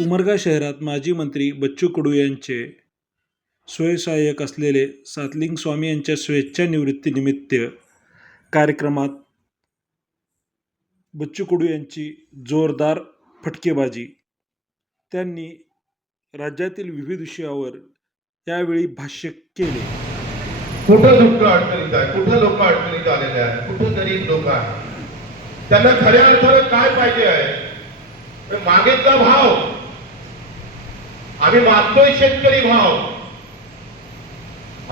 उमरगा शहरात माजी मंत्री बच्चू कडू यांचे स्वयंसहाय्यक असलेले सातलिंग स्वामी यांच्या स्वेच्छा निवृत्तीनिमित्त कार्यक्रमात बच्चू कडू यांची जोरदार फटकेबाजी. त्यांनी राज्यातील विविध विषयावर यावेळी भाष्य केले. कुठं लोक अडचणीत आहे? कुठं लोक अडचणीत आलेले आहेत? कुठं गरीब लोक आहेत. त्यांना खऱ्या अर्थानं काय पाहिजे आहे? तर मागितला भाव आम्ही मागतोय शेतकरी भाव.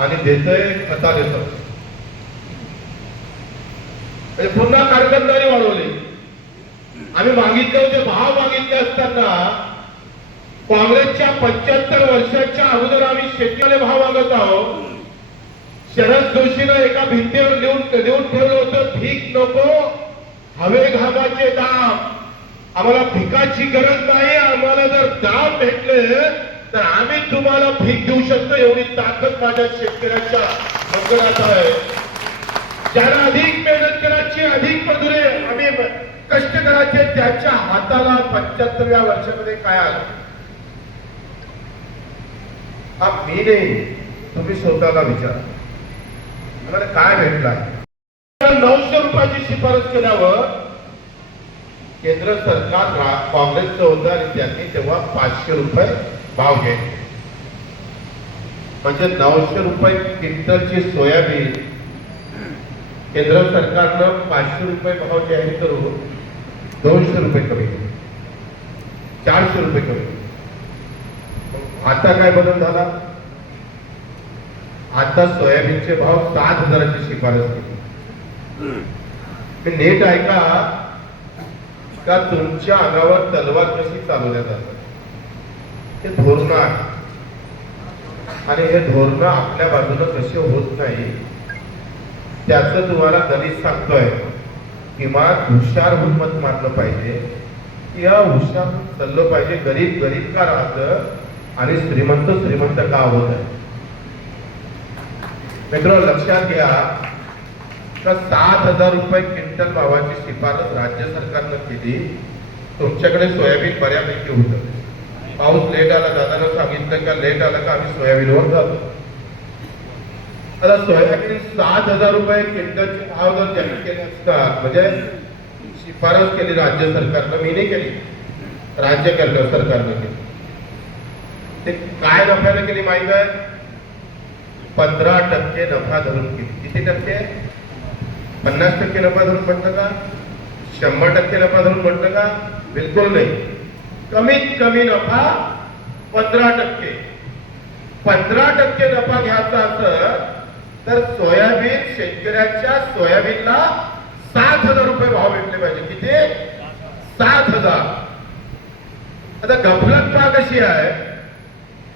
आणि देतोय खता देतो म्हणजे पुन्हा कारखानदारी वाढवली. आम्ही मागितले होते भाव मागितले असताना काँग्रेसच्या पंच्याहत्तर वर्षाच्या अगोदर आम्ही शेतीवाले भाव मागत आहोत. शरद जोशीनं एका भिंतीवर लिहून लिहून ठेवलं होतं ठीक नको हवे घामाचे दाम. आम्हाला भिकाची गरज नाही आम्हाला जर दाम भेटले तर आम्ही तुम्हाला भीक देऊ शकतो एवढी ताकद माझ्या शेतकऱ्याच्या मंगळात आहे. ज्यांना अधिक मेहनत करायची अधिक मजुरे आम्ही कष्ट करायचे त्याच्या हाताला पंच्याहत्तरव्या वर्षामध्ये काय आलं? हा मी नाही तुम्ही स्वतःला विचार मला काय भेटला? नऊशे रुपयाची शिफारस केल्यावर केंद्र सरकार काँग्रेसचं होतं आणि त्यांनी तेव्हा पाचशे रुपये भाव घेतले. म्हणजे नऊशे रुपये क्विंटलची सोयाबीन केंद्र सरकारनं पाचशे रुपये भाव जाहीर करून दोनशे रुपये कमी चारशे रुपये कमी आता काय बदल झाला? आता सोयाबीनचे भाव सात हजाराची शिफारस केली. नेट ऐका का तुमच्या अंगावर तलवार कशी चालवल्या जातात? हे धोरण आहे. आणि हे धोरण आपल्या बाजूनं कसे होत नाही त्याचं तुम्हाला गणित सांगतोय. किमान हुशार होऊन मानलं मारलं पाहिजे. किंवा या हुशार चाललं पाहिजे. गरीब गरीब का राहतं आणि श्रीमंत श्रीमंत का होत आहे मित्र लक्षात घ्या. का सात हजार रुपये क्विंटल भावाची शिफारस राज्य सरकारनं केली तुमच्याकडे सोयाबीन बऱ्यापैकी होतं. पाऊस लेट आला दादानं सांगितलं का लेट आला का आम्ही सोयाबीनवर जातो. आता सोयाबीन सात हजार रुपये क्विंटलचे भाव जर जाहीर केले असतात म्हणजे शिफारस केली राज्य सरकारनं मी नाही केली. राज्य केलं सरकारनं केली. ते काय नफ्यानं केली माहीत आहे? पंधरा टक्के नफा धरून केली. किती टक्के? पन्नास टक्के नफा धरून म्हटलं का? शंभर टक्के नफा धरून म्हटलं का? बिलकुल नाही. कमीत कमी नफा पंधरा टक्के. पंधरा टक्के नफा घ्यायचा असं तर सोयाबीन शेतकऱ्याच्या सोयाबीनला सात हजार रुपये भाव भेटले पाहिजे. किती? सात हजार. आता गफलत का कशी आहे?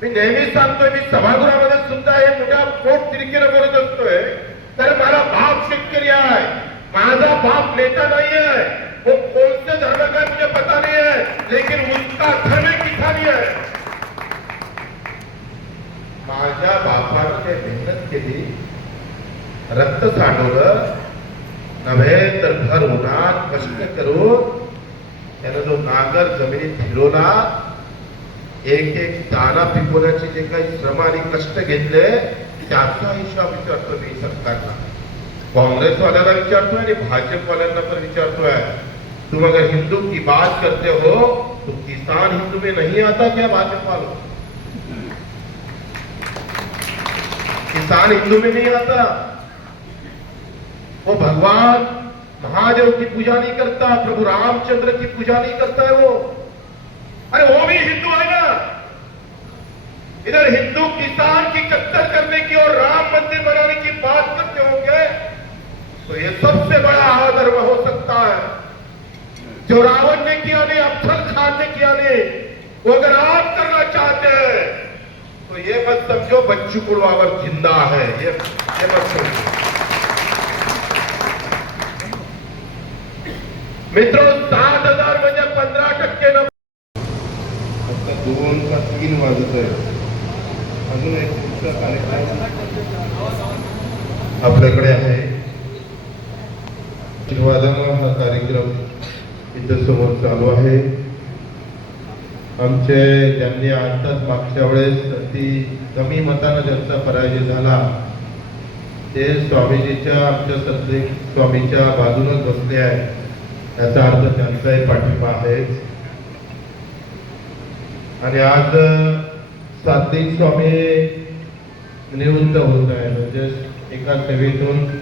मी नेहमीच सांगतोय मी सभागृहामध्ये सुद्धा हे मोठ्या पोट तिरकीनं करत असतोय. तर मला बाप शेतकरी आहे माझा बाप नेता नाही आहे वो कौन से धर्म का मुझे पता नहीं है, लेकिन उसका धर्म किसानी है। माझ्या बापाने मेहनत केली रक्त सांडवलं नव्हे तर घर उन्हात कष्ट करून त्यानं जो नागर जमिनीत फिरवला एक एक दाना पिकवण्याचे जे काही श्रम आणि कष्ट घेतले त्याचा हिशोब विचारतो मी सरकारला काँग्रेसवाल्याला विचारतोय आणि भाजपवाल्यांना पण विचारतोय. तुम अगर हिंदू की बात करते हो? तो किसान हिंदू में नहीं आता क्या भाजपा वालों? किसान हिंदू में नहीं आता। वो भगवान महादेव की पूजा नहीं करता, प्रभु रामचंद्र की पूजा नहीं करता है वो। अरे वो भी हिंदू है ना? इधर हिंदू किसान की कत्ल करने की और राम मंदिर बनाने की बात करते होंगे तो ये सबसे बड़ा अधर्म हो सकता है। जो रावण ने किया नहीं अफसल खान ने किया नहीं, वो अगर आप करना चाहते हैं तो ये मत समझो बच्चू कुड़वावर ज़िंदा है, ये ये मत समझो। मित्रों, सात हज़ार बजे पंद्रह टक्के न आता दोन का तीन वाजत आहे अजून कार्यक्रम आपल्याकडे आहे. आशीर्वादानं हा कार्यक्रम इथं समोर चालू आहे. आमचे ज्यांनी आताच मागच्या वेळेस ती कमी मतानं ज्यांचा पराजय झाला ते स्वामीजीच्या आमच्या सत्य स्वामीच्या बाजूनच बसले आहे याचा अर्थ त्यांचाही पाठिंबा आहे आणि आज सात्विक स्वामी निवृत्त होत आहे. म्हणजे एका सेवेतून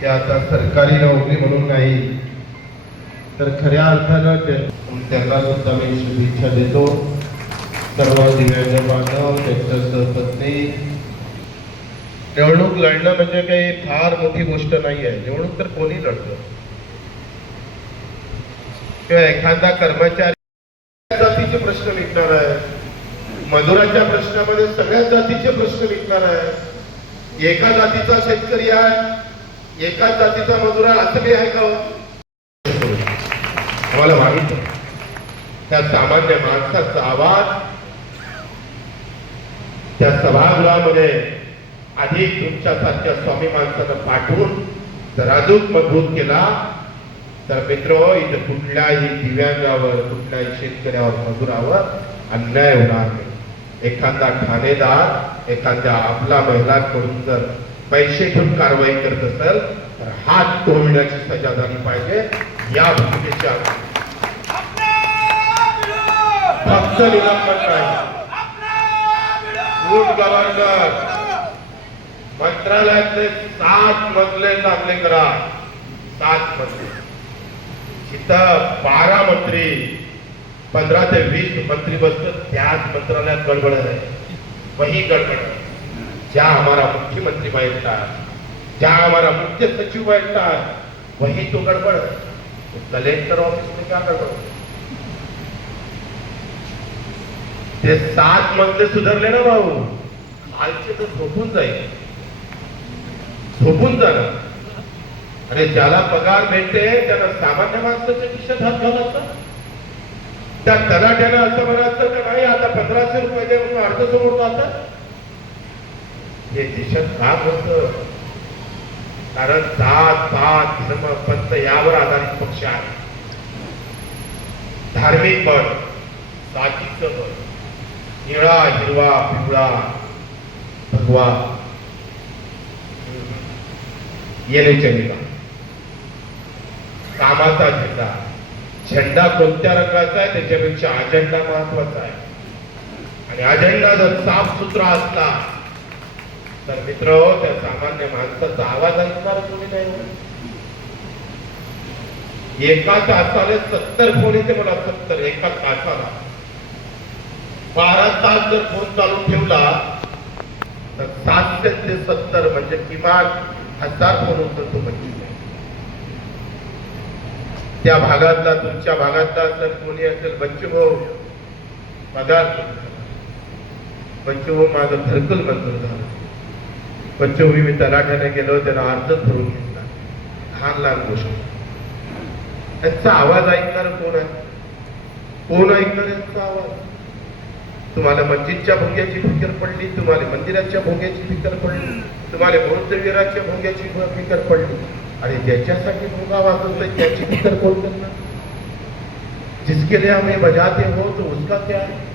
ते आता सरकारी नोकरी म्हणून नाही तर खऱ्या अर्थानं ते- त्यांना सुद्धा मी शुभेच्छा देतो. सर्व दिव्यांग बांधव त्यांच्या सहपत्नी. निवडणूक लढणं म्हणजे काही फार मोठी गोष्ट नाही आहे. निवडणूक तर कोणी लढतं? किंवा एखादा कर्मचारी जातीचे प्रश्न मजुराच्या प्रश्नामध्ये सगळ्याच जातीचे प्रश्न विकणार आहे एका जातीचा शेतकरी आहे एकाच जातीचा मजूर आहे असं काही आहे का हो? आम्हाला माहीत त्या सामान्य माणसाचा आवाज त्या सभागृहामध्ये अधिक तुमच्यासारख्या स्वामी माणसानं पाठवून जर अजून मजबूत केला तर मित्र इथं कुठल्याही दिव्यांगावर कुठल्याही शेतकऱ्यावर मजुरावर अन्याय होणार नाही. एखादा ठाणेदार एखाद्या आपला महिला करून जर पैसे घेऊन कारवाई करत असेल तर हात तोडण्याची सजा झाली पाहिजे. या भूमिकेच्या फक्त निलंबन नाही. गव्हर्नर मंत्रालयातले सात मजले चांगले करा. सात मजले. इथं बारा मंत्री पंधरा ते वीस मंत्री बसतात त्याच मंत्रालयात गडबड आहे. वही गडबड ज्या हमारा मुख्यमंत्री बैठता ज्या हमारा मुख्य सचिव बैठता वही तो गड़बड़ है तो कलेक्टर ऑफिस में क्या गड़बड़ ते सात मजले सुधारले ना भाऊ. कालचे तर झोपून जाईल. झोपून जाणार आणि ज्याला पगार भेटते त्याला सामान्य माणसाच्या खिशात हात घालायचा. त्या तलाट्यानं असं म्हणायचं तर नाही आता पंधराशे रुपये दे म्हणून अर्ध समोर आता हे देशात काम होत. कारण जात पात धर्म पंत यावर आधारित पक्ष आहे. धार्मिक बळ जातीचं बळ निळा हिरवा पिवळा भगवा. येण्याच्या निघा कामाचा झेंडा झेंडा कोणत्या रंगाचा आहे? त्याच्यापेक्षा अजेंडा महत्त्वाचा आहे. आणि अजेंडा जर साफ सुथरा असला तर मित्र हो त्या सामान्य माणसाचा आवाज ऐकणार तुम्ही नाही एका तासाला सत्तर फोन येते मला सत्तर एका तासाला. बारा तास जर फोन चालू ठेवला तर सातशे ते सत्तर म्हणजे किमान हजार फोन उचलतो म्हणजे. त्या भागातला तुमच्या भागातला जर कोणी असेल बच्चू भाऊ माझा बच्चू भाऊ माझं घरकुल मंजूर झालं. बच्चू भाऊ मी तलाठ्याने गेलो त्यानं अर्जच भरून घेतला. लहान लहान गोष्ट. त्यांचा आवाज ऐकणार कोण आहे? कोण ऐकणार यांचा आवाज? तुम्हाला मस्जिदच्या भोग्याची फिकर पडली तुम्हाला मंदिराच्या भोग्याची फिकर पडली तुम्हाला बौद्धवीराच्या भोग्याची फिकर पडली. आणि ज्याच्यासाठी भोगा वाजवतोय त्याची फिकर कोण करणार? जिसके लिए हमें बजाते हो तो उसका क्या है?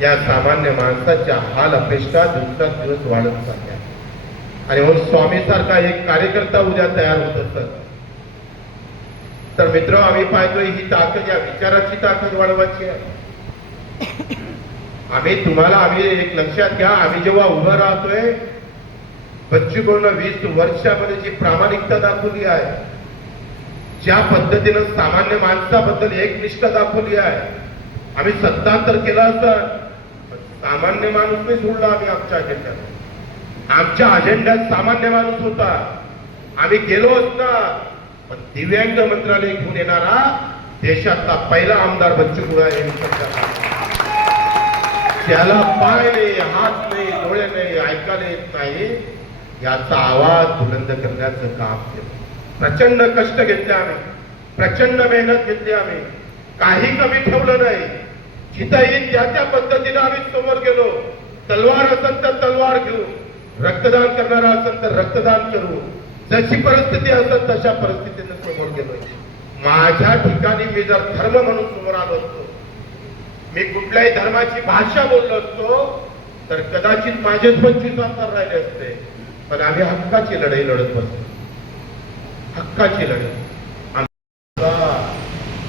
या सामान्य माणसाच्या हाल अपेक्षा दिवसात वाढत चालल्या. आणि हो, म्हणून स्वामी सारखा एक कार्यकर्ता उद्या तयार होत असत तर मित्र आम्ही पाहतोय ही ताकद या विचाराची ताकद वाढवायची आहे. आम्ही तुम्हाला आम्ही एक लक्षात घ्या आम्ही जेव्हा उभं राहतोय बच्चू वीस वर्षामध्ये जी प्रामाणिकता दाखवली आहे ज्या पद्धतीनं सामान्य माणसाबद्दल एक निष्ठा दाखवली आहे आम्ही सत्तांतर केलं असतं सामान्य माणूस नाही सोडला आम्ही आमच्या अजेंड्यात. आमच्या अजेंड्यात सामान्य माणूस होता. आम्ही गेलो असता पण दिव्यांग मंत्रालय घेऊन येणारा देशातला पहिला आमदार बच्चू आहे त्याला पाय नाही हात नाही डोळे नाही ऐकायला येत नाही. याचा आवाज बुलंद करण्याचं काम केलं. प्रचंड कष्ट घेतले आम्ही. प्रचंड मेहनत घेतली आम्ही. काही कमी ठेवलं नाही. जिथं येईल त्या त्या पद्धतीने आम्ही समोर गेलो तलवार असेल तर तलवार घेऊ. रक्तदान करणारा असेल तर रक्तदान करू. जशी परिस्थिती असेल तशा परिस्थितीने समोर गेलो माझ्या ठिकाणी मी जर धर्म म्हणून समोर आलो असतो मी कुठल्याही धर्माची भाषा बोललो असतो तर कदाचित माझेच पंचवीस आमदार राहिले असते. पण आम्ही हक्काची लढाई लढत बसतो हक्काची लढाई.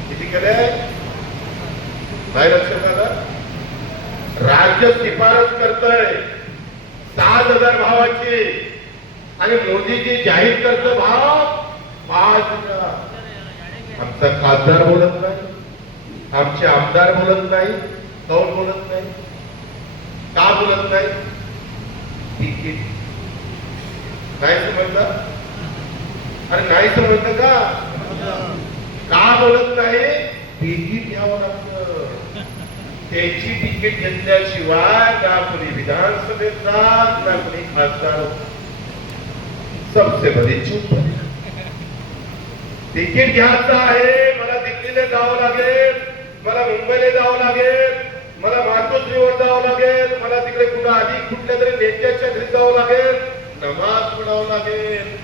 किती केले? नाही लक्षात आलं राज्य शिफारस करतय. सात हजार भावाची. आणि मोदीजी जाहीर करतो भाव. पाच आमचा खासदार बोलत नाही. आमचे आमदार बोलत नाही. कौन बोलत नाही? का बोलत नाही? तिकीट. नाही समजलं अरे नाही समजलं का? का बोलत नाही? तिकीट घ्यावं लागतं. त्याची तिकीट घेतल्याशिवाय ना कोणी विधानसभेत जात ना कोणी खासदार होत. सबसे बड़ी चूक तिकीट घ्यायचं आहे मला दिल्लीला जावं लागेल मला मुंबईला जावं लागेल मला मातोश्रीवर जावं लागेल मला तिकडे कुठं आधी कुठल्या तरी नेत्याच्या घरी जावं लागेल. नमाज म्हणावं लागेल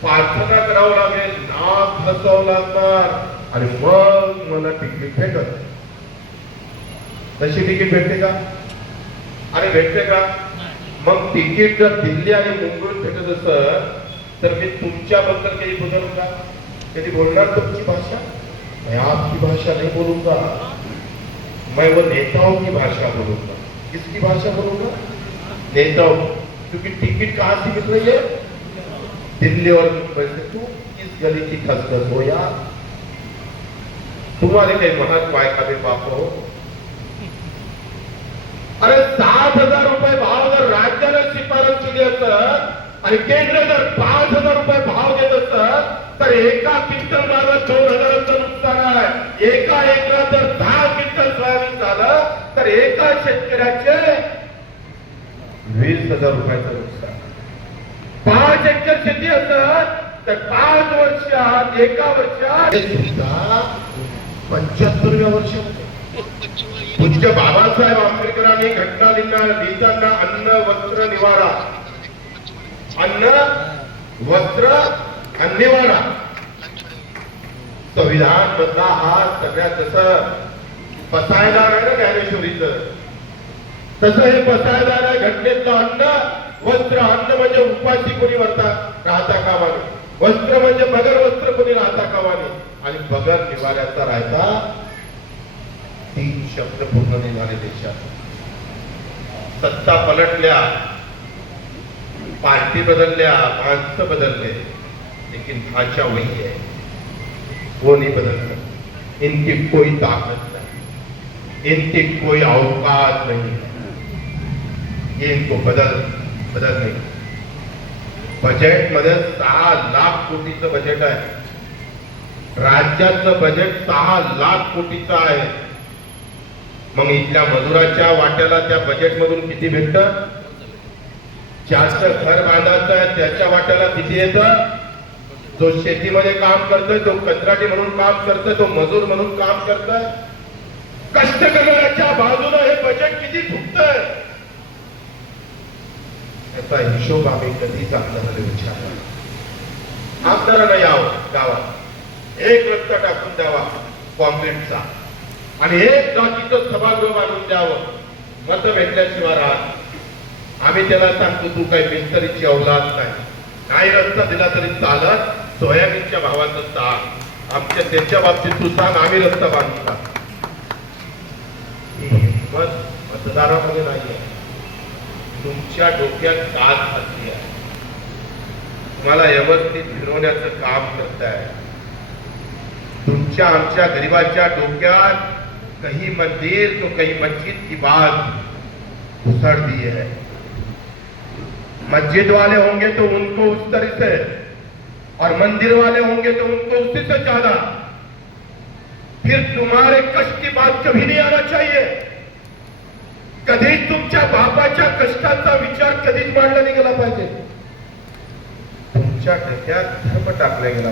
प्रार्थना करावं लागेल नाक घासावं लागणार. आणि मग मला तिकीट भेटत तशी तिकीट भेटते का? आणि भेटते का? मग तिकीट जर दिल्ली आणि मुंबईत भेटत असत तर मी तुमच्याबद्दल काही बोलणार का? कधी बोलणार तुमची भाषा? मैं आपकी भाषा नहीं बोलूंगा मैं वो नेताओं की भाषा बोलूंगा किसकी भाषा बोलूंगा नेताओं. की। क्योंकि टिकट कहां से मिल रही है? दिल्ली और मुंबई से तू किस गली की खसखस हो यार? तुम्हारे कई महत्त्व आहे का भी पाप हो। अरे सात हजार रुपये भाव जर राज्यानं शिफारस केली असत आणि केंद्र जर पाच हजार रुपये भाव देत असत तर एका क्विंटल माझा दोन हजाराचं नुकसान आहे एका एकरात जर दहा क्विंटल सोयाबीन झालं तर एका शेतकऱ्याचे वीस हजार रुपयाचं नुकसान. पाच एकर शेती असत तर पाच वर्षात एका वर्षात सुद्धा पंच्याहत्तरव्या वर्षामध्ये पूज्य बाबासाहेब आंबेडकरांनी घटना लिहिताना अन्न वस्त्र निवारा. अन्न वस्त्र निवारा. संविधान मधला हा सगळ्यात जसं पसायदार आहे ना ज्ञानेश्वरीचं तसं हे पसायदार घटनेतलं अन्न वस्त्र अन्न म्हणजे उपाशी कोणी वरता राहता कामाने वस्त्र म्हणजे बगर वस्त्र कोणी राहता कामाने आणि बगर निवाऱ्याचा राहता तीन शब्द पूर्ण निघाले देशात. सत्ता पलटल्या पार्टी बदलल्या माणसं बदलले लेकिन भाषा वही है वो नहीं इनकी कोई ताकत नहीं. इनकी कोई अवकाश नहीं. है ये इनको बदल बदल नाही. बजेटमध्ये सहा लाख कोटीचं बजेट आहे. राज्याचं बजेट सहा लाख कोटीचं आहे. मग इथल्या मजुराच्या वाट्याला त्या बजेट मधून किती भेटत? ज्याचं घर बांधायचं आहे त्याच्या वाट्याला किती येतं? जो शेतीमध्ये काम करतोय तो कंत्राटी म्हणून काम करतोय तो मजूर म्हणून काम करतोय. कष्ट करणाऱ्याच्या बाजूला हे बजेट किती फुटतंय? याचा हिशोब आम्ही कधीच आमदाराला विचारला आमदारांना यावं गावात. एक रस्ता टाकून द्यावा कॉन्क्रीटचा. आणि एक जातीचं सभागृह बांधून द्यावं मत भेटल्याशिवाय राहत आम्ही त्याला सांगतो तू काही मिस्त्रीची अवलाद नाही. नाही रस्ता दिला तरी चालत सोयाबीनच्या भावाचं सांग. आमच्या त्यांच्या बाबतीत तू सांग आम्ही रस्ता हिंमत मतदारामध्ये नाहीये. तुमच्या डोक्यात घातली आहे. तुम्हाला फिरवण्याचं काम करताय. तुमच्या आमच्या डोक्यात कहीं मंदिर तो कहीं मस्जिद की बात घुसड़ दी है मस्जिद वाले होंगे तो उनको उस तरह से, और मंदिर वाले होंगे तो उनको उसी से ज़्यादा फिर तुम्हारे कष्ट की बात कभी नहीं आना चाहिए। कधीच तुमच्या बापाच्या कष्टाचा विचार कधीच मांडला नाही गेला पाहिजे. तुमच्या डोक्यात धर्म टाकला गेला